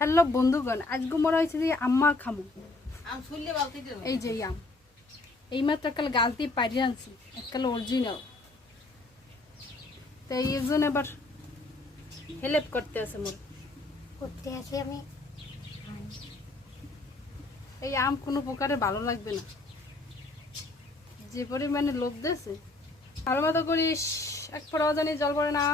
Hello বন্ধুগণ, আজকে মনে হয়েছে যে আম্মা খামো এই যে আম এইমাত্র এককাল গালতি পাড়িয়ে আনছি, এককাল অরিজিনাল। তো এই একজন এবার হেল্প করতে আছে মোর করতে আছে। আমি এই আম কোনো প্রকারে ভালো লাগবে না, যে পরিমাণে লোভ দিয়েছে। ভালো মতো করিস, এক ফোঁটাও জানি জল পড়ে না।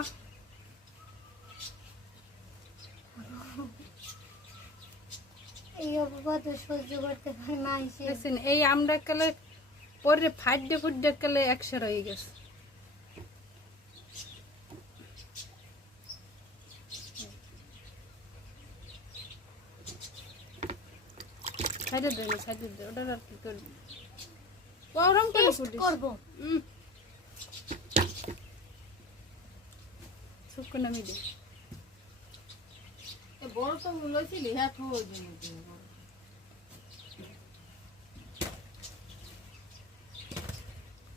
এই অপবাদ সহ্য করতে পারি না। দেখছেন এই আমটা কালে পরে ফাইডে ফুডে কালে একসার হয়ে গেছে। সাইডে দে না, সাইডে দে, ওটা আর কি করবি, গরম করে ফুটিস করবো। শুকনো নামি দে। বড় তো লইছিলি হ্যাঁ তো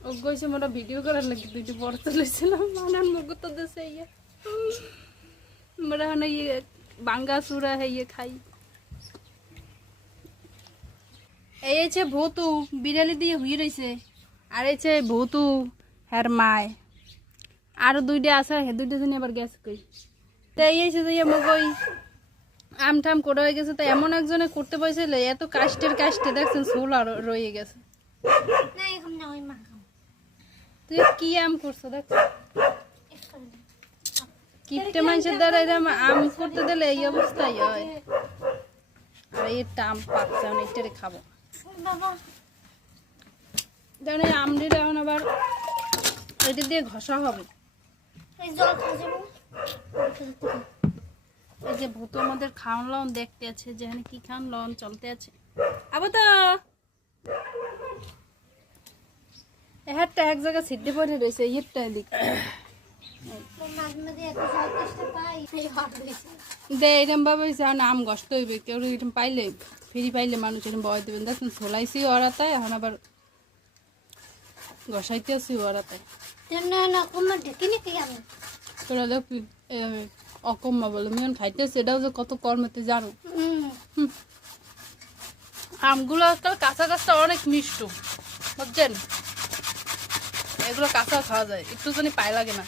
ও গইছে মোটা ভিডিও করার লাগি দুইটি বড় তুলেছিলাম, মানান মুখ তো দেশে ইয়ে মোরা হন ইয়ে বাঙ্গা সুরা হে ইয়ে খাই। এই আছে ভৌতু বিড়ালি দিয়ে হুই রয়েছে, আর আছে ভৌতু হ্যার মায়, আরো দুইটা আছে, হে দুইটা জন্য আবার গেছে কই। তাই এই আছে যে মোক ওই আম টাম করে হয়ে গেছে, তাই এমন একজনে করতে পারছিল, এত কাস্টের কাস্টে দেখছেন সোল আর রয়ে গেছে। না এখন না, ওই মা খাও। তুই কি আম করছো দেখ, কিপটে মানুষের দ্বারা এরকম আম করতে দিলে এই অবস্থাই হয়। আর এটা আম পাচ্ছে, আমি এটারে খাবো। বাবা যেমন এই আমটির এখন আবার এটা দিয়ে ঘষা হবে। এই জল খাওয়া যাবো। এই যে ভূত আমাদের খাওয়ান লন দেখতে আছে, যেখানে কি খান লন চলতে আছে। আবার তো একটা এক জায়গায় সিদ্ধে পড়ে রয়েছে, ইয়েরটা দিক মাঝে মাঝে এত জল তেষ্টা পাই, এই হট হয়েছে। দে এরকম ভাবে আম গষ্ট হইবে, কেউ এরকম পাইলে ফিরি পাইলে মানুষ এরকম বয় দেবেন। দেখুন ছোলাইছি ওরাতায়, এখন আবার ঘষাইতে আসি ওরাতায়। না না কোনো ঢেকে নিতে আমি। তোরা দেখবি অকম্মা বলে মিয়ন খাইতেছে, এটাও যে কত কর্মেতে জানো। আমগুলো আজকাল কাঁচা কাঁচা অনেক মিষ্ট, বুঝছেন? এগুলো কাঁচা খাওয়া যায়, একটু জানি পায় লাগে না।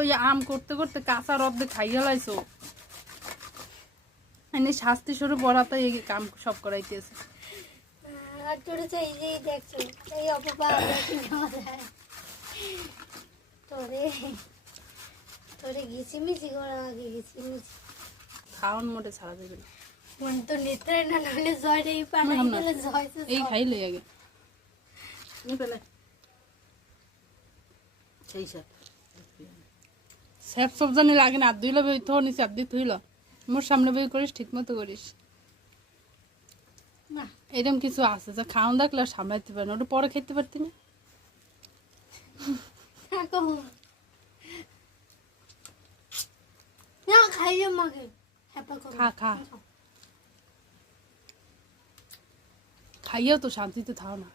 ওই আম করতে করতে কাঁচা রব্দে খাইয়া লাইছো, এনে শাস্তি স্বরূপ পড়াতে এই কাম সব করাইতেছে। আর তোর এই যে দেখছো এই অপবাদ তোরে তোরে ঘিচিমিচি করা আগে ঘিচিমিচি খাওয়ান মোটে ছাড়া যাবে না। মন তো নিতে না, নাহলে জয়টা এই পানাই গেলে জয় তো এই খাইলে আগে সেই সাথে স্যাপ সব জানি লাগে না, আর দুইলা বই তো নিচে আর দিয়ে থইল মোর সামনে বই করিস, ঠিক মতো করিস না। এরকম কিছু আছে যা খাওয়ান দেখলে আর সামলাইতে পারে না, ওটা পরে খেতে পারতি না। না খাইয়ে মাকে হ্যাপা করো। খা খা, খাইয়াও তো শান্তিতে থাও না।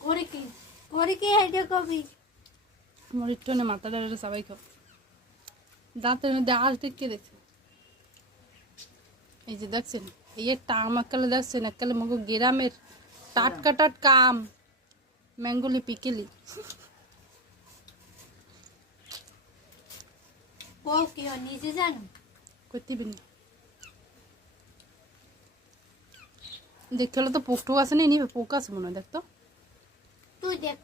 করে কি আইডিয়া কবি আমার একটু না মাথাটা সবাই খাও, দাঁতের মধ্যে আঁশ দেখে দেখছে। এই যে দেখছেন এই একটা আম এককালে দেখছেন, এককালে মগো গ্রামের টাটকা টাটকা আম, ম্যাঙ্গোলি পিকেলি। ও কি নিজে জানো করতে দিবি না, দেখতে হলে তো পোক টোক আছে না, নিবে পোক আছে মনে হয়, দেখতো তুই দেখ।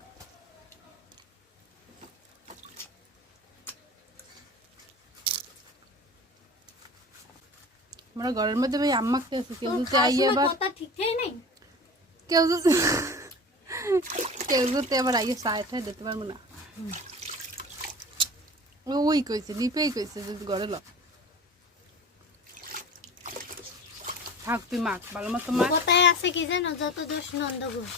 আমরা ঘরের মধ্যে ভাই আম্মা খেয়েছে, কেউ যদি আইয়ে আবার কথা ঠিকঠাক নেই। কেউ যদি আবার আইয়ে সাইড ঠাই দিতে পারবো না। ওই কইছে লিপেই কইছে যদি ঘরে ল থাক, তুই মাখ ভালো মতো মাখ। কথায় আছে কি জানো, যত দোষ নন্দ ঘোষ।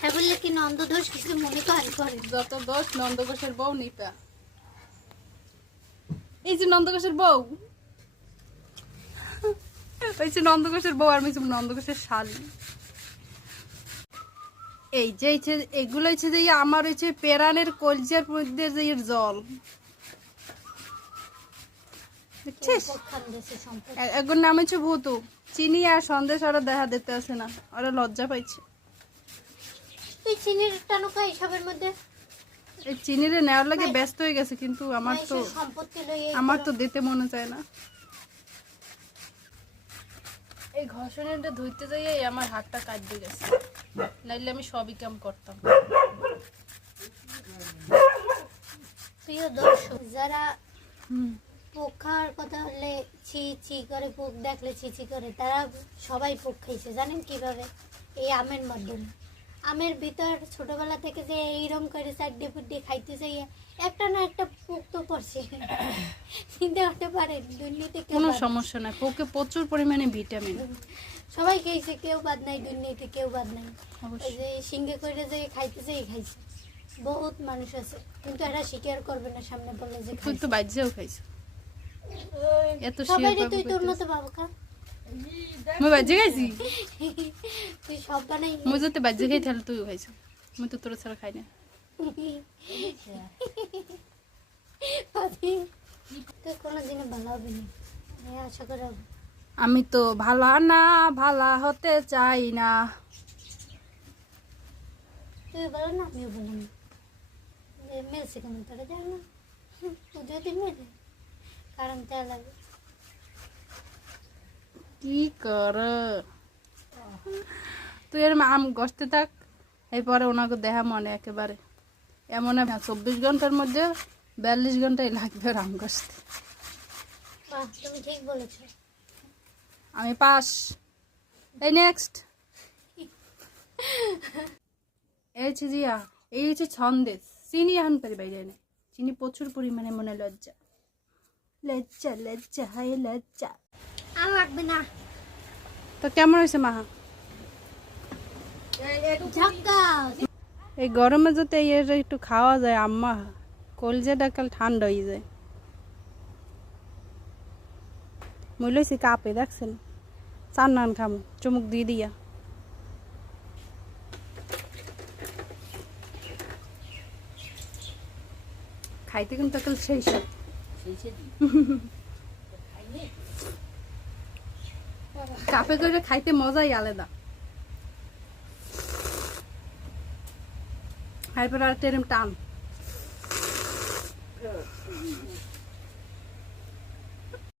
হ্যাঁ বললে কি নন্দ দোষ কিছু মনে করে যত দোষ নন্দ ঘোষের বউ নিপা। এই যে নন্দকোষের বউ, ওই যে নন্দকোষের বউ আর মিছে নন্দকোষের শালি। এই যে এগুলো হচ্ছে যে আমার হচ্ছে পেরানের কলজের মধ্যে যে এর জল, দেখছিস? পক্ষান দেশে সম্পদ। এখন নাম হচ্ছে ভূতু। চিনি আর সন্দেশ ওরা দেখা দিতে আসে না, ওরা লজ্জা পাইছে। তুই চিনির টানো খাই সবের মধ্যে। এই চিনিরে নেওয়ার লাগে ব্যস্ত হয়ে গেছে, কিন্তু আমার তো মাইশের সম্পত্তি লইয়ে আমার তো দিতে মনে চায় না। এই ঘষণেরটা ধুইতে যাইয়ে আমার হাতটা কাটবে গেছে, নাইলে আমি সবই কাম করতাম। প্রিয় দর্শক, যারা হুম, পোক খাওয়ার কথা হলে ছি ছি করে, পোক দেখলে ছি ছি করে, তারা সবাই পোক খাইছে। জানেন কিভাবে? এই আমের মাধ্যমে। আমের ভিতর ছোটবেলা থেকে যে এইরকম করে চারটে ফুটে খাইতে চাই, একটা না একটা পোক তো পড়ছে। চিন্তা করতে পারেন দুর্নীতি কেউ কোনো বাদ- সমস্যা নাই, পোকে প্রচুর পরিমাণে ভিটামিন। সবাই খাইছে, কেউ বাদ নাই, দুর্নীতি কেউ বাদ নাই। ওই অবশ্যই। যে সিঙ্গে করে যে খাইতে চাই খাইছে, বহুত মানুষ আছে, কিন্তু এরা স্বীকার করবে না সামনে বলে যে তুই খাইছে। তো বাজ্যেও খাইছ, এত সবাই শিওর তুই তোর মতো বাবু খা। মই বাজ্যে খাইছি। তুই সব বানাই মই যদি বাজ্যে খাই তাহলে তুইও খাইছ, মই তো তোর ছাড়া খাই না। তুই কোনোদিনও ভালো হবে না, আমি আশা করি হবে। আমি তো ভালা না, ভালা হতে চাই না। তুই বলো না, আমিও বললাম না। মিলছে কেমন তোরা জান না, যদি মেলে কারণ তা লাগে। কি কর তুই এর আম গসতে থাক, এরপরে ওনাকে দেখা মনে একেবারে এমন 24 ঘন্টার মধ্যে 42 ঘন্টাই লাগবে ওর আম গসতে। বাহ, তুমি ঠিক বলেছো। আমি পাস। এই নেক্সট, এই হচ্ছে জিয়া, এই হচ্ছে ছন্দেশ। চিনি এখন পারি বাইরে নেই, চিনি প্রচুর পরিমাণে, মনে লজ্জা লজ্জা লজ্জা হায় লজ্জা। আর লাগবে না। তো কেমন হয়েছে মাহা? ঝাক্কাস। এই গরমে যদি এর একটু খাওয়া যায় আম্মা, কলজেটা কাল ঠান্ডা হয়ে যায়। মই লইছি কাপে, দেখছেন? চার নান খামু চুমুক দিয়ে দিয়া। খাইতে কিন্তু কাল সেই সব কাপে করে খাইতে মজাই আলাদা। এরপর আর টেরম টান।